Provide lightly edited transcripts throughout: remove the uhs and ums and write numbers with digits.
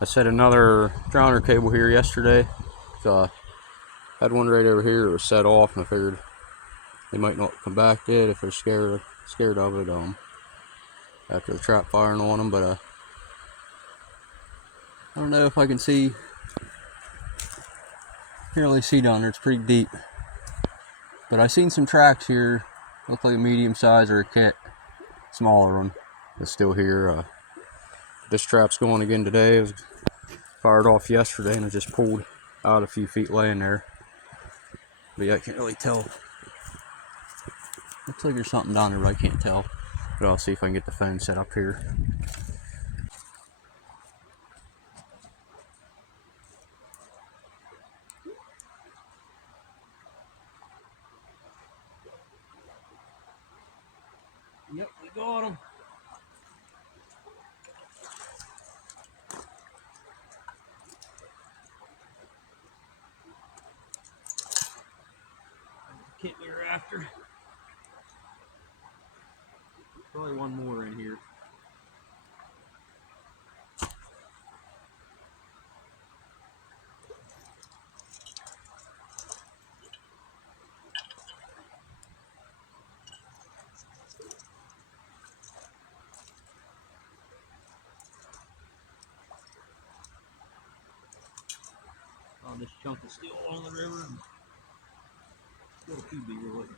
I set another drowner cable here yesterday. So I had one right over here that was set off, and I figured they might not come back yet if they're scared of it after the trap firing on them. But I don't know if I can see. Can't really see down there. It's pretty deep. But I seen some tracks here. Look like a medium size or a kit, smaller one. That's still here. This trap's going again today. It was fired off yesterday, and I just pulled out a few feet laying there. But yeah, I can't really tell. Looks like there's something down there, but I can't tell. But I'll see if I can get the phone set up here. Yep, we got him. Kit we were after. Probably one more in here. On this chunk of steel along the river. Still a few beaver with it.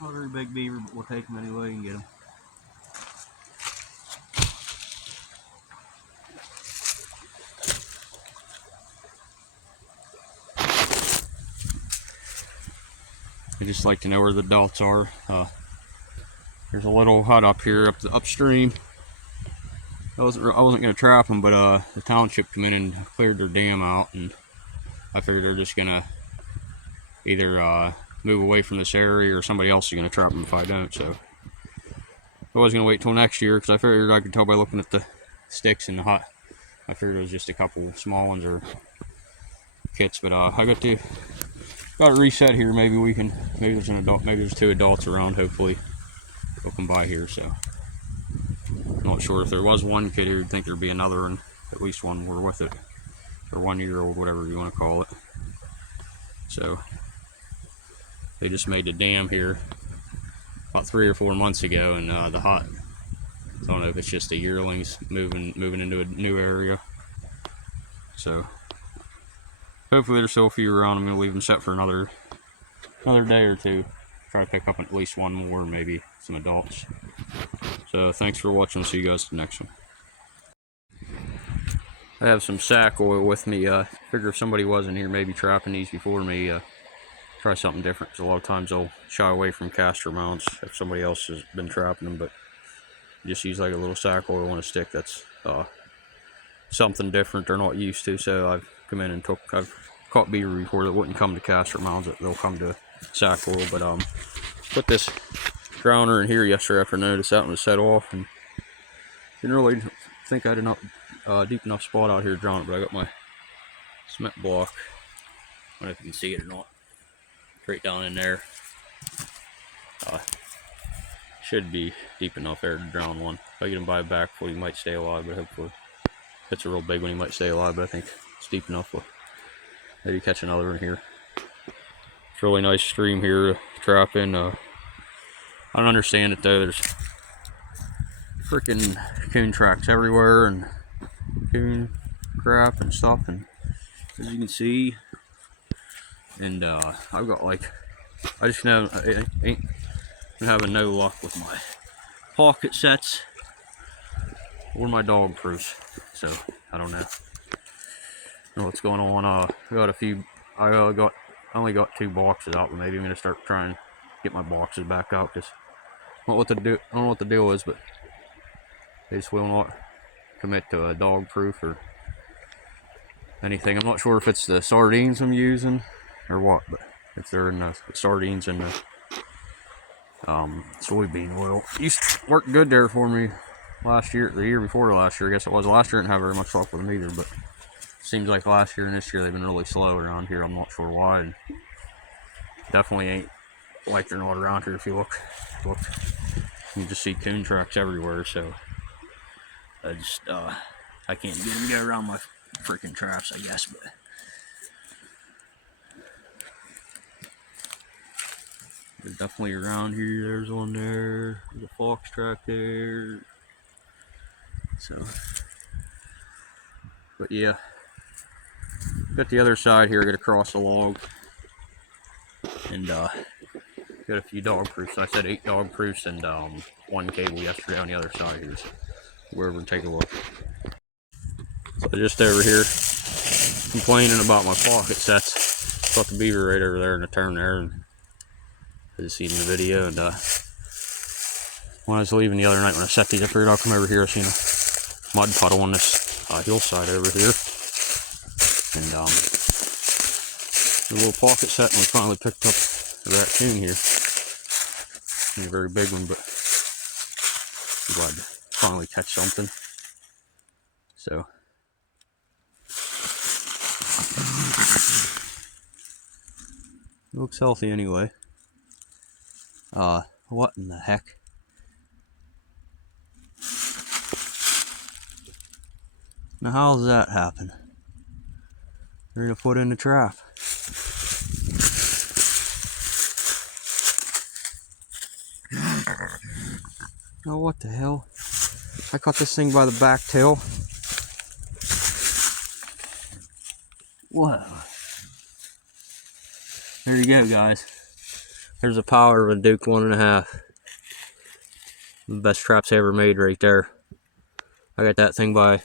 Not a very big beaver, but we'll take him anyway and get him. I just like to know where the dots are. There's a little hut up here, upstream. I wasn't going to trap them, but the township come in and cleared their dam out, and I figured they're just going to either move away from this area or somebody else is going to trap them if I don't. So I was going to wait till next year because I figured I could tell by looking at the sticks in the hut. I figured it was just a couple small ones or kits, but I got it reset here. Maybe there's an adult, maybe there's two adults around. Hopefully they'll come by here. So I'm not sure if there was one kid here. You'd think there'd be another, and at least one more with it, or 1 year old, whatever you want to call it. So they just made the dam here about 3 or 4 months ago, and the hut, I don't know if it's just the yearlings moving into a new area. So hopefully there's still a few around. I'm going to leave them set for another day or two. Try to pick up at least one more, maybe some adults. So thanks for watching. See you guys in the next one. I have some sack oil with me. Figure if somebody wasn't here maybe trapping these before me, try something different, because a lot of times they'll shy away from castor mounts if somebody else has been trapping them. But just use like a little sack oil on a stick. That's something different they're not used to. So I've come in and I've caught beaver before that wouldn't come to castor mounts, they'll come to sack oil. But put this drowner in here yesterday after I noticed that one was set off, and didn't really think I had enough deep enough spot out here to drown it, but I got my cement block. I don't know if you can see it or not. Right down in there. Should be deep enough there to drown one. If I get him by back full, he might stay alive, but hopefully if it's a real big one, he might stay alive. But I think it's deep enough to maybe catch another one here. It's a really nice stream here to trap in. I don't understand it though. There's freaking coon tracks everywhere and coon crap and stuff, and as you can see, and I've got like, I just know I ain't having no luck with my pocket sets or my dog proofs. So I don't know what's going on. We got a few. I only got 2 boxes out, but maybe I'm gonna start trying to get my boxes back out because I don't know what the deal is, but they just will not commit to a dog proof or anything. I'm not sure if it's the sardines I'm using or what, but if they're in the sardines and the soybean oil, used to work good there for me last year, the year before last year, I guess it was. Last year I didn't have very much luck with them either, but it seems like last year and this year they've been really slow around here. I'm not sure why, and definitely ain't like they're not around here. If you look, you just see coon tracks everywhere, so I just I can't get them to go around my freaking traps, I guess. But they're definitely around here. There's one there. There's a fox track there. So, but yeah, got the other side here. Got across the log, and got a few dog proofs. I said 8 dog proofs and 1 cable yesterday on the other side here. So we're over and take a look. So just over here, complaining about my pocket sets. Got the beaver right over there in the turn there, and I just seen the video. And when I was leaving the other night, when I set these up here, I'll come over here. I seen a mud puddle on this hillside over here, and a little pocket set, and we finally picked up a raccoon here. Ain't a very big one, but I'm glad to finally catch something. So it looks healthy anyway. What in the heck? Now how does that happen? They're gonna put in the trap. Now what the hell? I caught this thing by the back tail. Whoa. There you go, guys. There's the power of a Duke 1.5. The best traps I ever made right there. I got that thing by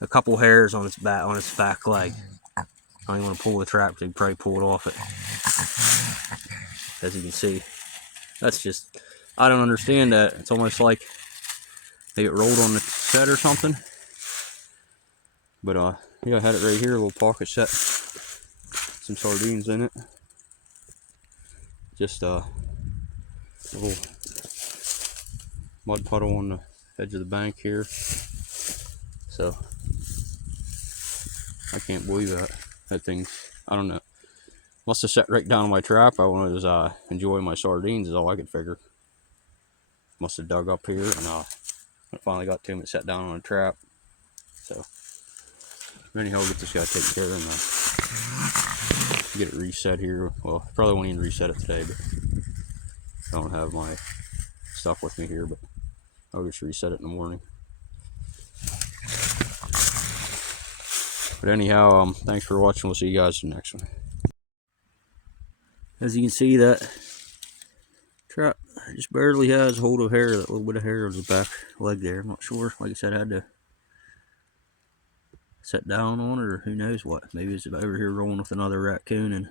a couple hairs on its back leg. I don't even want to pull the trap, so you probably pull it off it. As you can see, that's just, I don't understand that. It's almost like they get rolled on the set or something. But yeah, I had it right here, a little pocket set, some sardines in it. Just a little mud puddle on the edge of the bank here. So I can't believe that thing's, I don't know, must have set right down on my trap. I wanted to enjoy my sardines is all I could figure. Must have dug up here, and I finally got to him and sat down on a trap. So anyhow, we'll get this guy taken care of and get it reset here. Well, probably won't even reset it today, but I don't have my stuff with me here, but I'll just reset it in the morning. But anyhow, thanks for watching. We'll see you guys in the next one. As you can see, that trap just barely has hold of hair, that little bit of hair on the back leg there. I'm not sure. Like I said, I had to sit down on it, or who knows what. Maybe it's over here rolling with another raccoon and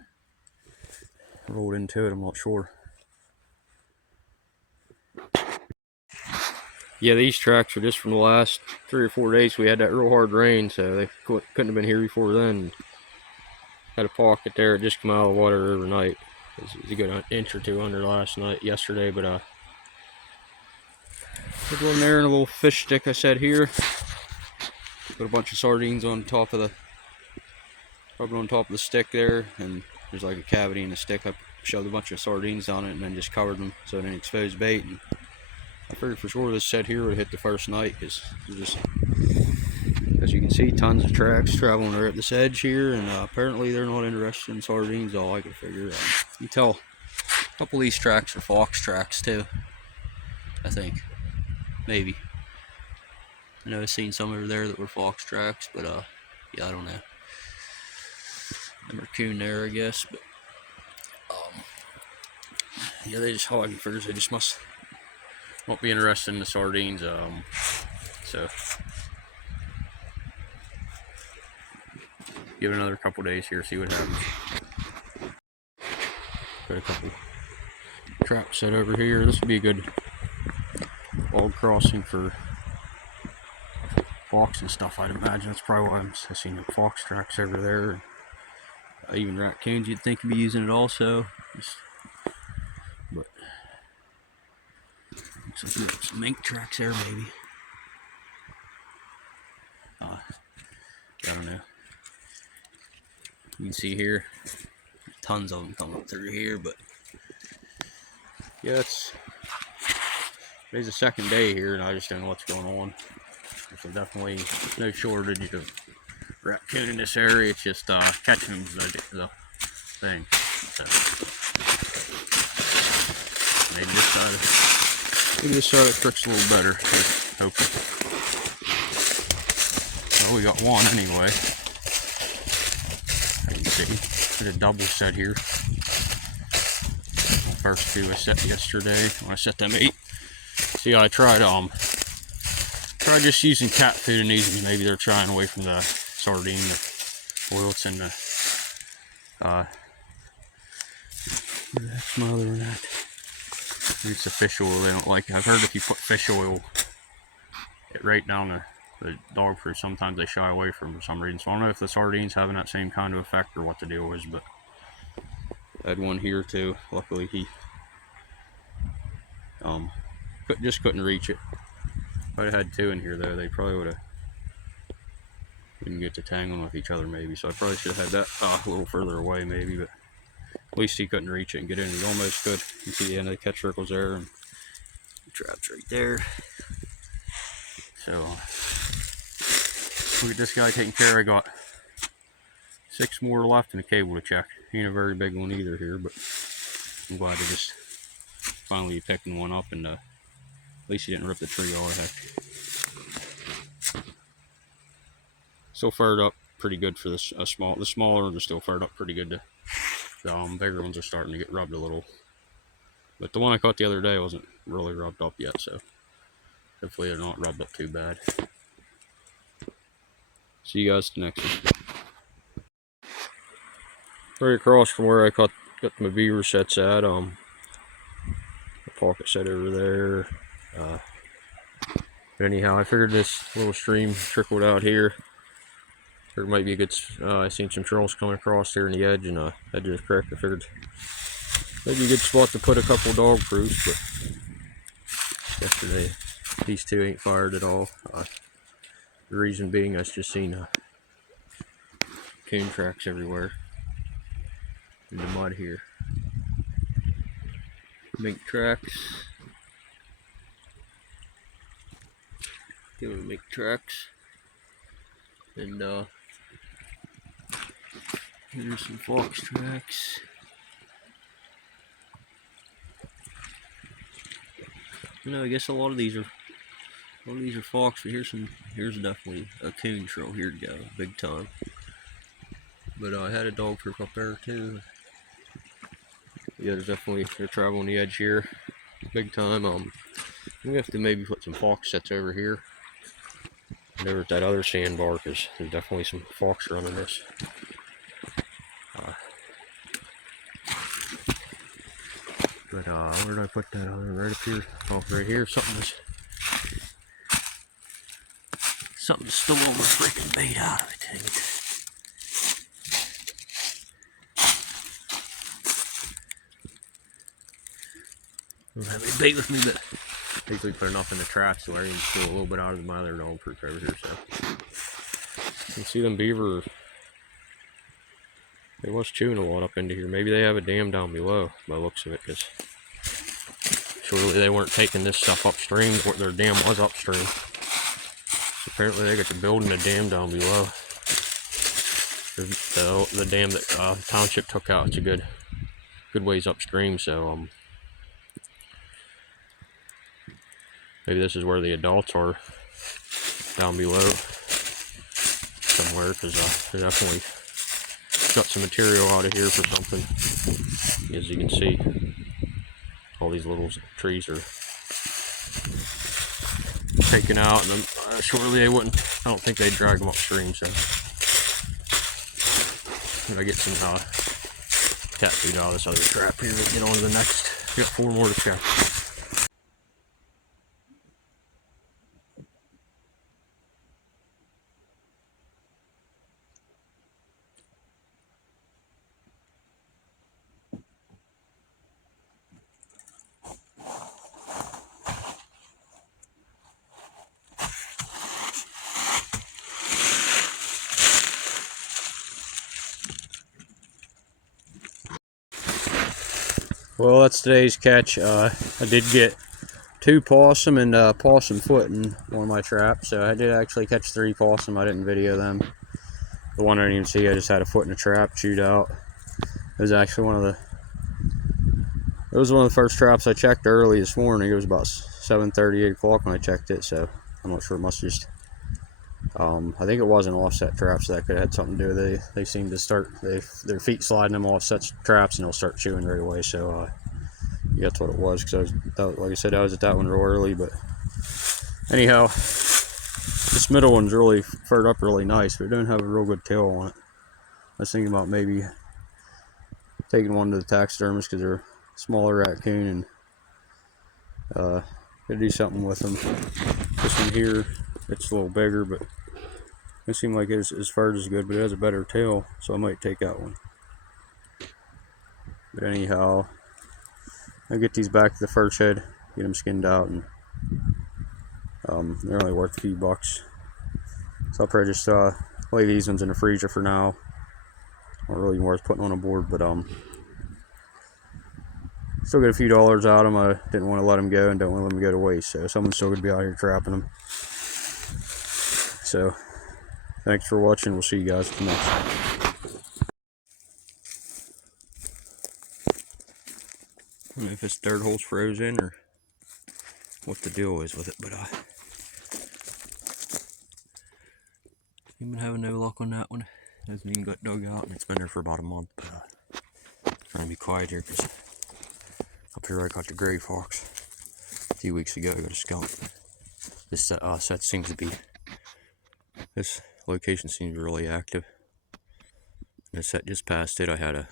rolled into it. I'm not sure. Yeah, these tracks are just from the last 3 or 4 days. We had that real hard rain, so they couldn't have been here before then. Had a pocket there. It just come out of the water overnight. It was a good inch or 2 under yesterday, but put one there and a little fish stick I set here. Put a bunch of sardines on top of the stick there, and there's like a cavity in the stick. I shoved a bunch of sardines on it and then just covered them so it didn't expose bait. And I figured for sure this set here would hit the first night, because just, as you can see, tons of tracks traveling there at this edge here, and apparently they're not interested in sardines, all I could figure. You can tell a couple of these tracks are fox tracks too, I think. Maybe. I know I've seen some over there that were fox tracks, but yeah, I don't know. Them are coon there, I guess, but yeah, they just, all I can figure is they just must won't be interested in the sardines. So give it another couple days here, see what happens. Got a couple traps set over here. This would be a good log crossing for fox and stuff, I'd imagine. That's probably why I'm seeing the fox tracks over there. Even raccoons, you'd think would be using it also. But looks like we got some mink tracks there, maybe. I don't know. You can see here, tons of them coming up through here, but yeah, today's the second day here, and I just don't know what's going on. There's definitely no shortage of raccoon in this area. It's just catching them is the thing. So maybe this side of the creek's a little better. I'm hoping. Well, we got one anyway. You can see, there's a double set here. First two I set yesterday when I set them 8. See, I tried just using cat food in these, and maybe they're trying away from the sardine, the oil that's in the that's my other one. Maybe it's the fish oil they don't like. I've heard if you put fish oil right down the dog food, sometimes they shy away from it for some reason. So I don't know if the sardines having that same kind of effect or what the deal is, but I had one here too. Luckily he just couldn't reach it. If I'd had 2 in here though, they probably would have didn't get to tangling with each other maybe. So I probably should have had that a little further away maybe, but at least he couldn't reach it and get in. He almost could. You can see the end of the catch circles there, and the trap's right there. So look at this guy taking care. I got 6 more left in the cable to check. Ain't a very big one either here, but I'm glad to just finally be picking one up, and at least he didn't rip the tree all the heck. Still fired up pretty good for this the smaller ones are still fired up pretty good. The bigger ones are starting to get rubbed a little, but the one I caught the other day wasn't really rubbed up yet, so hopefully they're not rubbed up too bad. See you guys next one. Right across from where I got my beaver sets at, the pocket set over there. But anyhow, I figured this little stream trickled out here. There might be a good, I seen some trolls coming across here in the edge, and edge of the creek. I figured maybe a good spot to put a couple dog proofs, but yesterday these 2 ain't fired at all. The reason being, I just seen coon tracks everywhere in the mud here. Mink tracks. Give them mink tracks. And here's some fox tracks. You know, I guess a lot of these are fox, but here's definitely a coon trail here to go, big time. But I had a dog proof up there too. Yeah, they're traveling the edge here, big time. I'm gonna have to maybe put some fox sets over here. And over at that other sandbar, because there's definitely some fox running this. But where did I put that on? Right up here. Oh, right here. Something stole the freaking bait out of it. Dang it. I don't have any bait with me, but I usually put enough in the trap so I can steal a little bit out of my other dog proof over here. So you can see them beaver. They was chewing a lot up into here. Maybe they have a dam down below by the looks of it, because surely they weren't taking this stuff upstream. Their dam was upstream. So apparently they got to building a dam down below. The dam that the township took out, it's a good ways upstream. So maybe this is where the adults are, down below somewhere, because they definitely got some material out of here for something. As you can see, all these little trees are taken out, and shortly they wouldn't. I don't think they'd drag them upstream. So I'm gonna get some cat food out of this other trap here. Get on to the next. Got 4 more to check. Well, that's today's catch. I did get 2 possum and possum foot in one of my traps, so I did actually catch 3 possum. I didn't video them. The one I didn't even see, I just had a foot in a trap, chewed out. It was actually one of the first traps I checked early this morning. It was about 7:30, 8 o'clock when I checked it, so I'm not sure. It must have just I think it was an offset trap, so that could have had something to do with it. They seem to start their feet sliding them offset traps, and they'll start chewing right away. So yeah, that's what it was. Because like I said, I was at that one real early. But anyhow, this middle one's really furred up really nice, but it doesn't have a real good tail on it. I was thinking about maybe taking one to the taxidermist because they're a smaller raccoon, and could do something with them. This one here, it's a little bigger, but it seems like his fur is good, but it has a better tail, so I might take that one. But anyhow, I'll get these back to the first shed, get them skinned out, and they're only worth a few bucks. So I'll probably just lay these ones in the freezer for now. Not really worth putting on a board, but still get a few dollars out of them. I didn't want to let them go and don't want to let them go to waste, so someone's still going to be out here trapping them. So thanks for watching. We'll see you guys next time. I don't know if this dirt hole's frozen or what the deal is with it, but I've been having no luck on that one. It hasn't even got dug out, and it's been there for about a month. But trying to be quiet here because up here I got the gray fox. A few weeks ago I got a skunk. This set seems to be, this location seems really active. This set just past it, I had a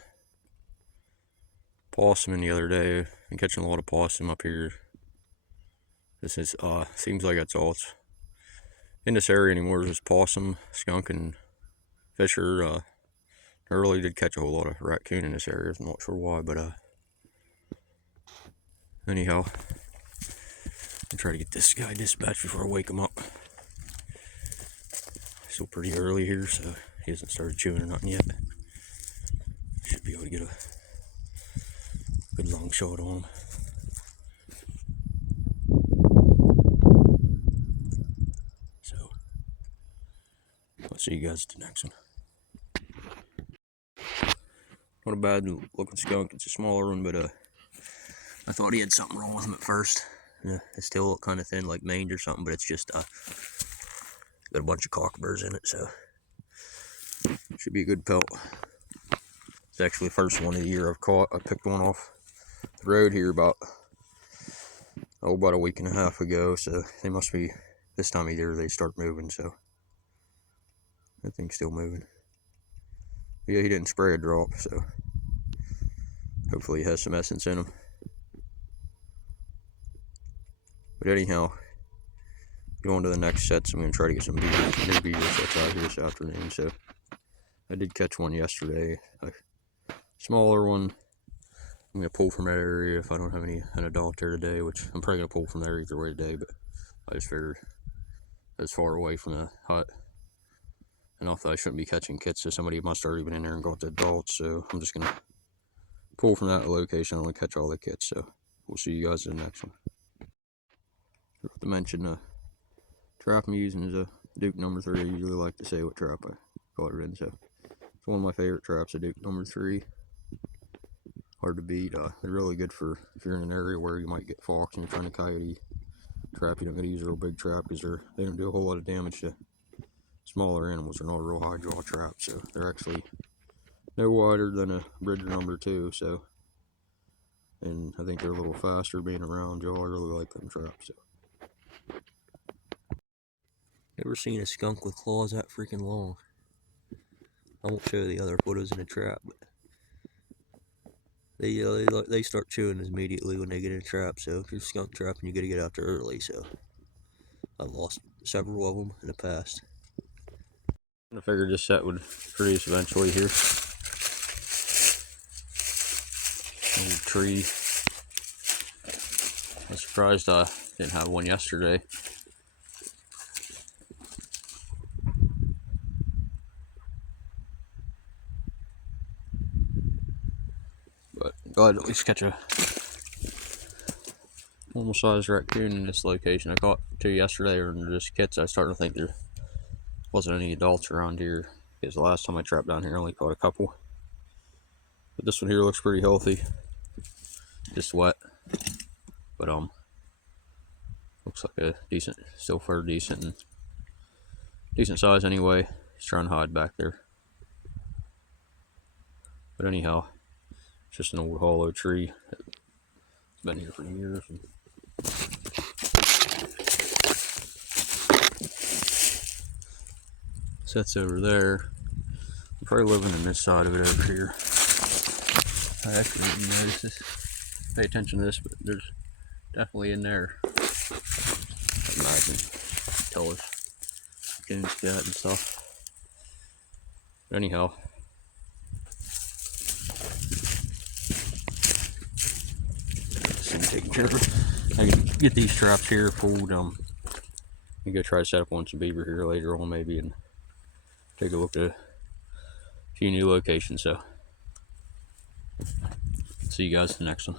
possum in the other day. I'm catching a lot of possum up here. This is seems like that's all it's in this area anymore. There's possum, skunk, and fisher. I really did catch a whole lot of raccoon in this area. I'm not sure why, but anyhow, I'll try to get this guy dispatched before I wake him up. Still pretty early here, so he hasn't started chewing or nothing yet. Should be able to get a good long shot on him. So I'll see you guys at the next one. Not a bad looking skunk. It's a smaller one, but I thought he had something wrong with him at first. Yeah, it still look kind of thin, like mange or something, but it's just got a bunch of cockburrs in it, so should be a good pelt. It's actually the first one of the year I've caught. I picked one off the road here about a week and a half ago, so they must be, this time of year they start moving, so that thing's still moving. But yeah, he didn't spray a drop, so hopefully he has some essence in him. But anyhow, going to the next sets. I'm going to try to get some new beaver sets out here this afternoon. So I did catch one yesterday, a smaller one. I'm going to pull from that area if I don't have an adult there today, which I'm probably going to pull from there either way today, but I just figured it's far away from the hut enough that I shouldn't be catching kits, so somebody must have already been in there and got the adults, so I'm just going to pull from that location. I want to catch all the kits, so we'll see you guys in the next one. I forgot to mention the trap I'm using is a Duke number 3. I usually like to say what trap I caught it in, so it's one of my favorite traps, a Duke number 3. Hard to beat. They're really good for if you're in an area where you might get fox and you're trying to coyote trap. You don't got to use a real big trap because they don't do a whole lot of damage to smaller animals. They're not a real high draw trap, so they're actually no wider than a Bridger number 2. So, and I think they're a little faster being around. Y'all, I really like them traps. So. Never seen a skunk with claws that freaking long. I won't show the other photos in the trap, but they start chewing immediately when they get in a trap. So if you're skunk trapping, you got to get out there early. So I've lost several of them in the past. I figured this set would produce eventually here. Old tree. I'm surprised I didn't have one yesterday. But glad to at least catch a normal sized raccoon in this location. I caught 2 yesterday, or just kits. I was starting to think there wasn't any adults around here, because the last time I trapped down here I only caught a couple. But this one here looks pretty healthy. Just wet. But looks like a decent, still fair decent, and decent size anyway. He's trying to hide back there. But anyhow, it's just an old hollow tree. It's been here for years. Sets over there. I'm probably living in this side of it over here. I actually didn't notice this. Pay attention to this, but there's definitely in there. Imagine tellers, coons, cat, and stuff. But anyhow, this thing taken care of. I can get these traps here pulled. You go try to set up on some beaver here later on, maybe, and take a look at a few new locations. So, see you guys in the next one.